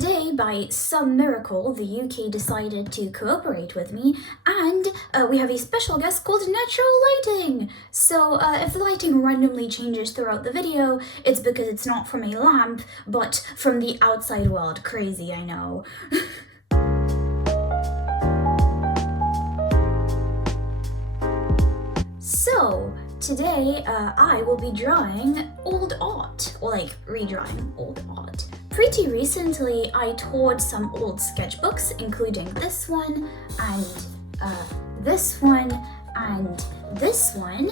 Today, by some miracle, the UK decided to cooperate with me, and we have a special guest called Natural Lighting! So if the lighting randomly changes throughout the video, it's because it's not from a lamp, but from the outside world. Crazy, I know. So, today I will be drawing old art, or like redrawing old art. Pretty recently I toured some old sketchbooks, including this one, and this one, and this one.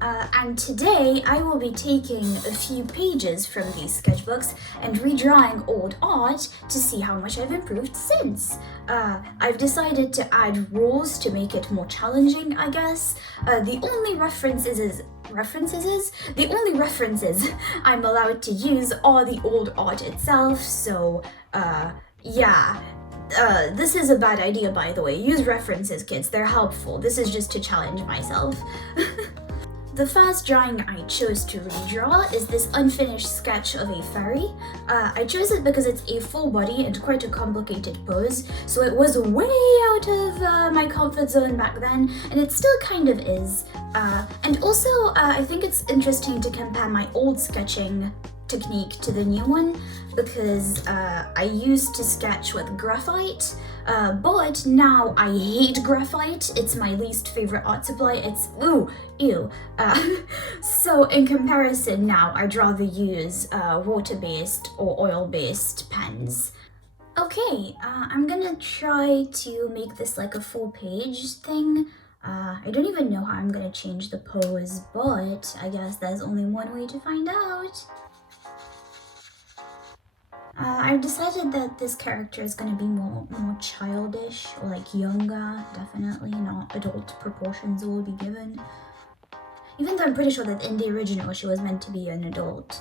And today I will be taking a few pages from these sketchbooks and redrawing old art to see how much I've improved since. I've decided to add rules to make it more challenging, I guess. The only references I'm allowed to use are the old art itself, so yeah. This is a bad idea, by the way. Use references, kids, they're helpful. This is just to challenge myself. The first drawing I chose to redraw is this unfinished sketch of a fairy. I chose it because it's a full body and quite a complicated pose, so it was way out of my comfort zone back then, and it still kind of is. And also, I think it's interesting to compare my old sketching technique to the new one, because I used to sketch with graphite, but now I hate graphite. It's my least favorite art supply. It's ew. So in comparison now, I'd rather use water-based or oil-based pens. Okay, I'm gonna try to make this like a full page thing. I don't even know how I'm gonna change the pose, but I guess there's only one way to find out. I've decided that this character is going to be more childish, or like younger, definitely, not adult proportions will be given. Even though I'm pretty sure that in the original she was meant to be an adult,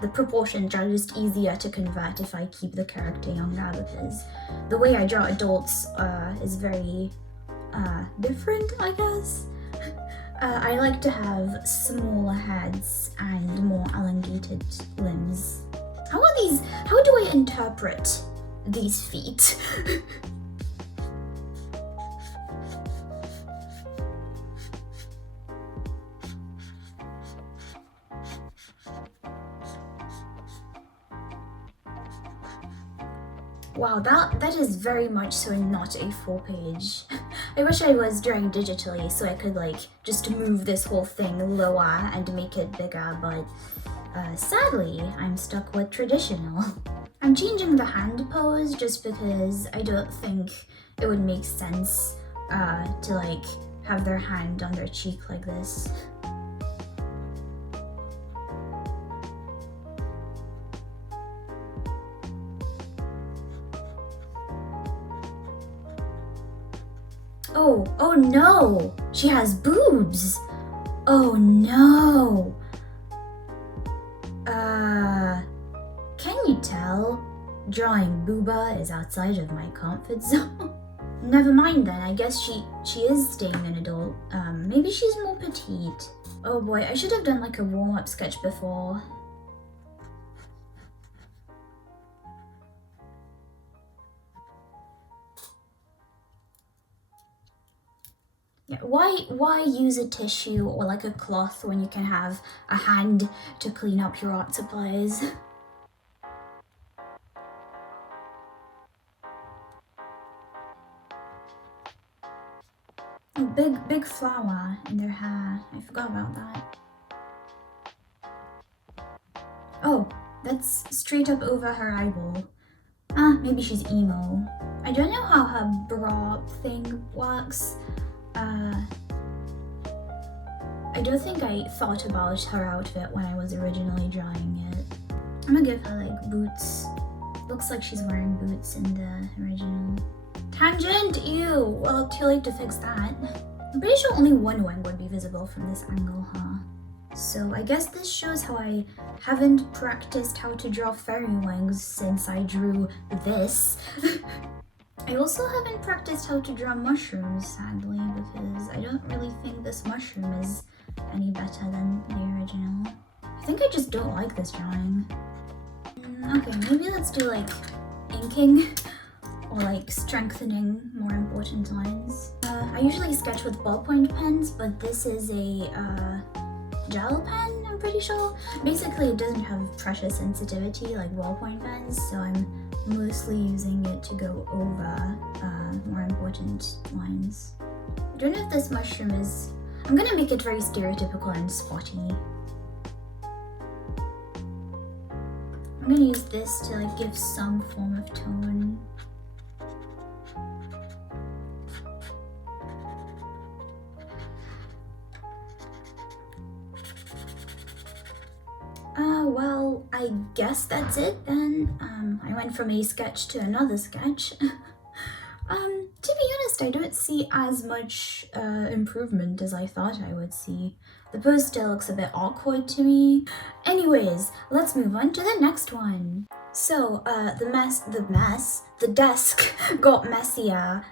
the proportions are just easier to convert if I keep the character younger, because the way I draw adults is very different, I guess. I like to have smaller heads and more elongated limbs. How do I interpret these feet? Wow, that is very much so not a full page. I wish I was drawing digitally so I could like just move this whole thing lower and make it bigger, but sadly, I'm stuck with traditional. I'm changing the hand pose just because I don't think it would make sense to like have their hand on their cheek like this. Oh no! She has boobs! Oh no! Can you tell? Drawing booba is outside of my comfort zone. Never mind then, I guess she is staying an adult. Maybe she's more petite. Oh boy, I should have done like a warm-up sketch before. Yeah, why use a tissue or like a cloth when you can have a hand to clean up your art supplies? Big flower in their hair. I forgot about that. Oh, that's straight up over her eyeball. Maybe she's emo. I don't know how her bra thing works. I don't think I thought about her outfit when I was originally drawing it. I'm gonna give her like boots. Looks like she's wearing boots in the original. Tangent! Ew! Well, too late to fix that. I'm pretty sure only one wing would be visible from this angle, huh? So I guess this shows how I haven't practiced how to draw fairy wings since I drew this. I also haven't practiced how to draw mushrooms, sadly, because I don't really think this mushroom is any better than the original. I think I just don't like this drawing. Okay, maybe let's do like inking or like strengthening more important lines. I usually sketch with ballpoint pens, but this is a gel pen, I'm pretty sure. Basically, it doesn't have pressure sensitivity like ballpoint pens, so I'm mostly using it to go over more important lines. I don't know if this mushroom is... I'm gonna make it very stereotypical and spotty. I'm gonna use this to like give some form of tone. Well, I guess that's it then. I went from a sketch to another sketch. To be honest, I don't see as much improvement as I thought I would see. The pose still looks a bit awkward to me. Anyways, let's move on to the next one. So, the desk got messier,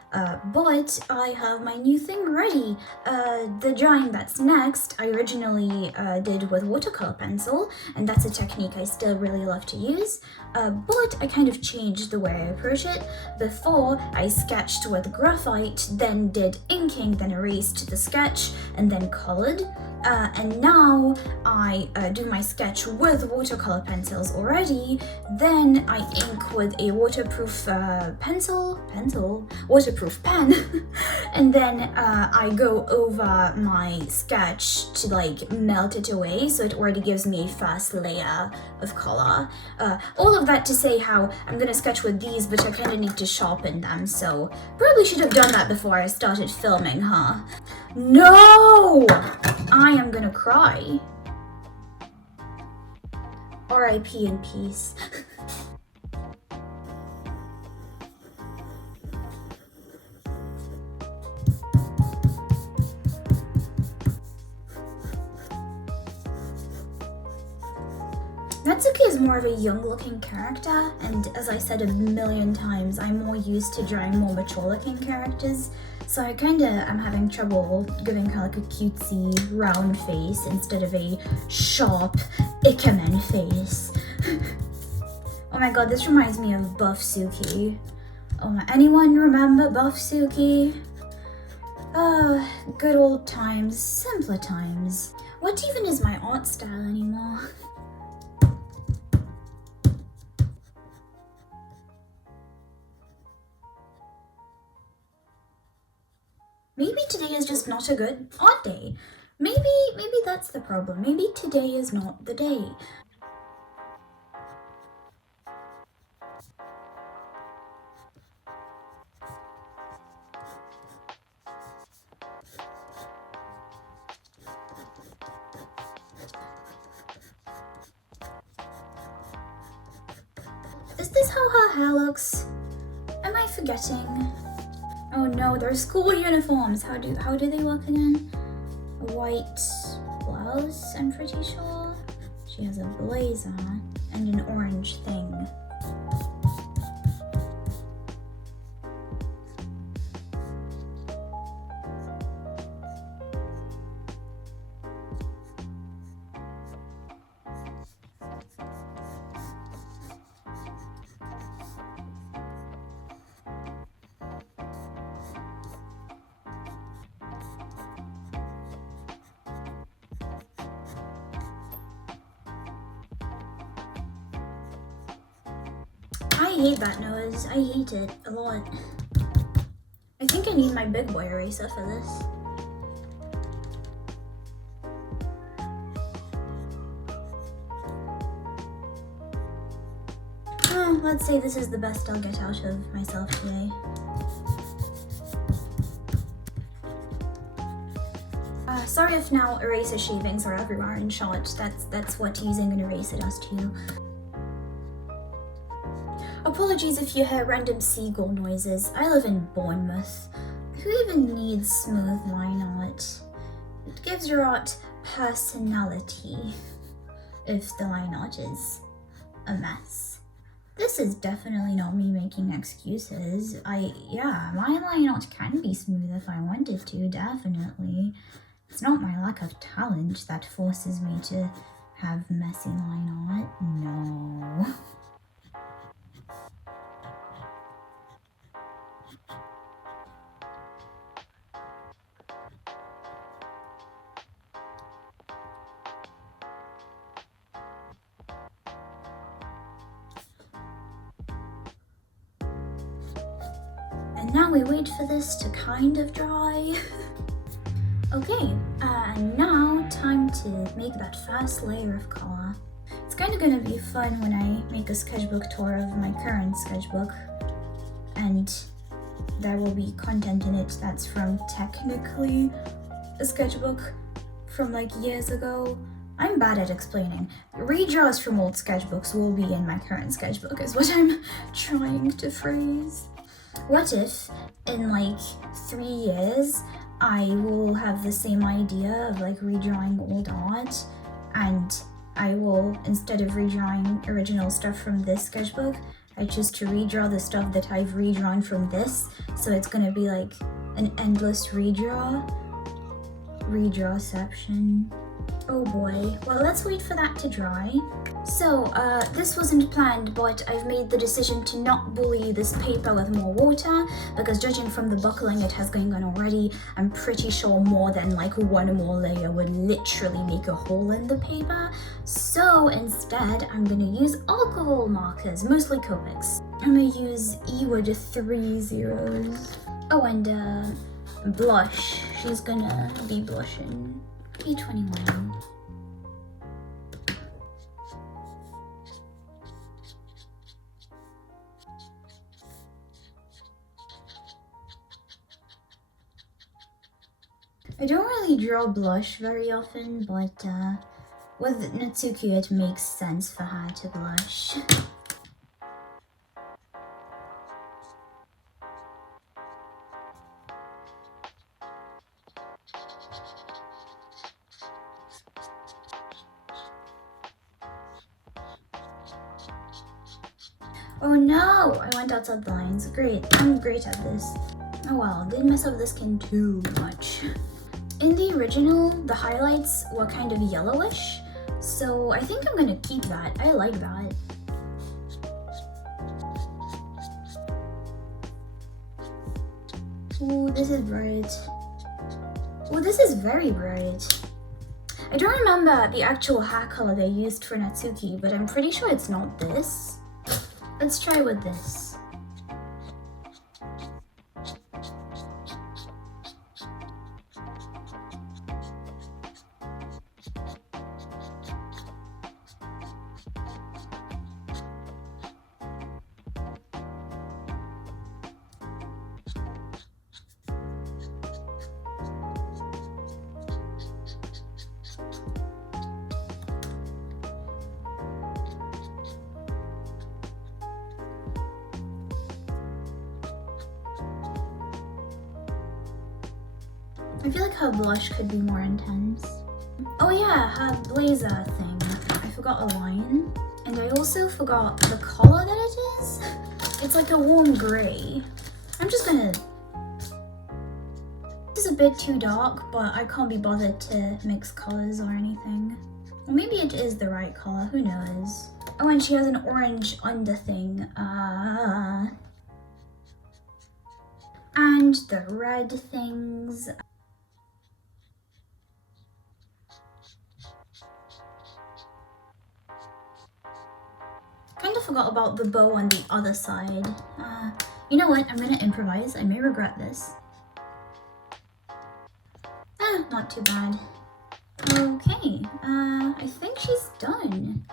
but I have my new thing ready. The drawing that's next, I originally did with watercolor pencil, and that's a technique I still really love to use, but I kind of changed the way I approach it. Before, I sketched with graphite, then did inking, then erased the sketch, and then colored. And now I do my sketch with watercolor pencils already, then I ink with a waterproof waterproof pen, and then I go over my sketch to like melt it away, so it already gives me a first layer of color. All of that to say how I'm gonna sketch with these, but I kind of need to sharpen them, so probably should have done that before I started filming, huh? No! I am gonna cry. R.I.P. in peace. Natsuki is more of a young-looking character, and as I said a million times, I'm more used to drawing more mature-looking characters, so I kinda am having trouble giving her like a cutesy, round face instead of a sharp, Ikemen face. Oh my god, this reminds me of Buff Suki. Oh my, anyone remember Buff Suki? Good old times, simpler times. What even is my art style anymore? Maybe today is just not a good art day. Maybe that's the problem. Maybe today is not the day. Is this how her hair looks? Am I forgetting? Oh no, they're school uniforms. How do they work again? A white blouse, I'm pretty sure. She has a blazer and an orange thing. I hate that nose. I hate it a lot. I think I need my big boy eraser for this. Oh, let's say this is the best I'll get out of myself today. Sorry if now eraser shavings are everywhere in short. That's what using an eraser does to you. Apologies if you hear random seagull noises. I live in Bournemouth. Who even needs smooth line art? It gives your art personality if the line art is a mess. This is definitely not me making excuses. Yeah, my line art can be smooth if I wanted to, definitely. It's not my lack of talent that forces me to have messy line art, no. now we wait for this to kind of dry. Okay, and now time to make that first layer of color. It's kind of gonna be fun when I make a sketchbook tour of my current sketchbook, and there will be content in it that's from technically a sketchbook from like years ago. I'm bad at explaining. Redraws from old sketchbooks will be in my current sketchbook is what I'm trying to phrase. What if in like 3 years I will have the same idea of like redrawing old art, and I will, instead of redrawing original stuff from this sketchbook, I choose to redraw the stuff that I've redrawn from this, so it's gonna be like an endless redrawception. Oh boy, well let's wait for that to dry. So, this wasn't planned, but I've made the decision to not bully this paper with more water, because judging from the buckling it has going on already, I'm pretty sure more than like one more layer would literally make a hole in the paper. So instead, I'm gonna use alcohol markers, mostly Copics. I'm gonna use E with 3 zeros. Oh, and blush. She's gonna be blushing. E21. I don't really draw blush very often, but with Natsuki it makes sense for her to blush. Oh no! I went outside the lines. Great, I'm great at this. Oh well, didn't mess up the skin too much. In the original, the highlights were kind of yellowish, so I think I'm gonna keep that. I like that. Ooh, this is bright. Ooh, this is very bright. I don't remember the actual hair color they used for Natsuki, but I'm pretty sure it's not this. Let's try with this. I feel like her blush could be more intense. Oh yeah, her blazer thing. I forgot a line. And I also forgot the color that it is. It's like a warm gray. I'm just gonna... This is a bit too dark, but I can't be bothered to mix colors or anything. Or maybe it is the right color, who knows. Oh, and she has an orange under thing. And the red things. Kind of forgot about the bow on the other side. You know what? I'm gonna improvise. I may regret this. Not too bad. Okay, I think she's done.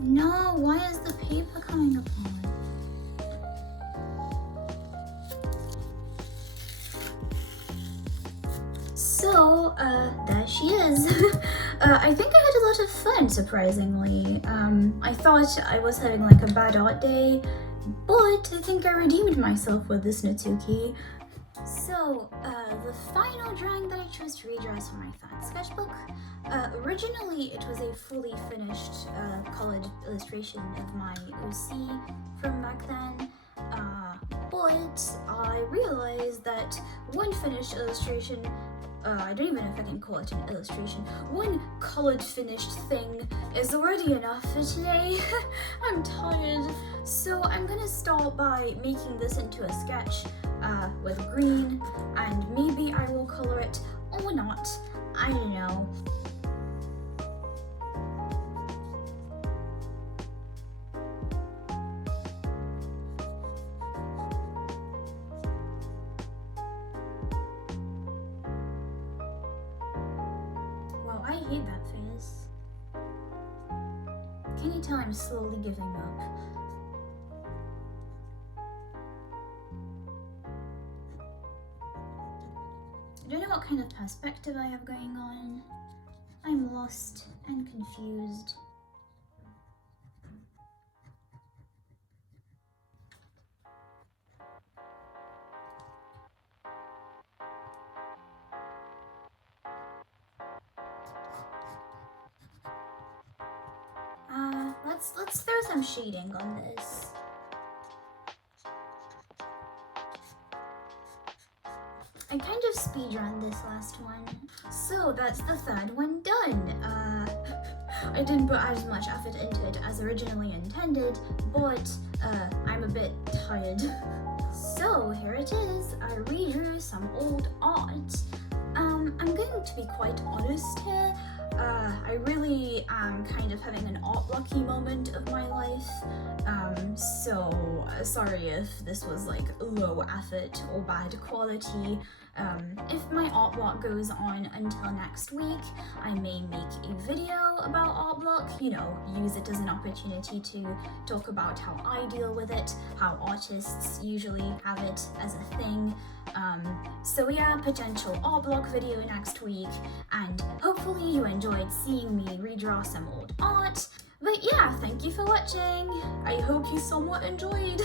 No, why is the paper coming apart? So, there she is. I think I had a lot of fun, surprisingly. I thought I was having like a bad art day, but I think I redeemed myself with this Natsuki. So, the final drawing that I chose to redraw is for my third sketchbook. Originally, it was a fully finished colored illustration of my OC from back then. But I realized that one finished illustration, I don't even know if I can call it an illustration, one colored finished thing is already enough for today. I'm tired. So I'm gonna start by making this into a sketch with green, and maybe I will color it or not. I don't know. I hate that face. Can you tell I'm slowly giving up? I don't know what kind of perspective I have going on. I'm lost and confused. Let's throw some shading on this. I kind of speedrun this last one. So that's the third one done. I didn't put as much effort into it as originally intended, but I'm a bit tired. So here it is. I redrew some old art. I'm going to be quite honest here. I really am kind of having an art lucky moment of my life. So sorry if this was like low effort or bad quality. If my art block goes on until next week, I may make a video about art block, you know, use it as an opportunity to talk about how I deal with it, how artists usually have it as a thing. So yeah, potential art block video next week, and hopefully you enjoyed seeing me redraw some old art. But yeah, thank you for watching. I hope you somewhat enjoyed.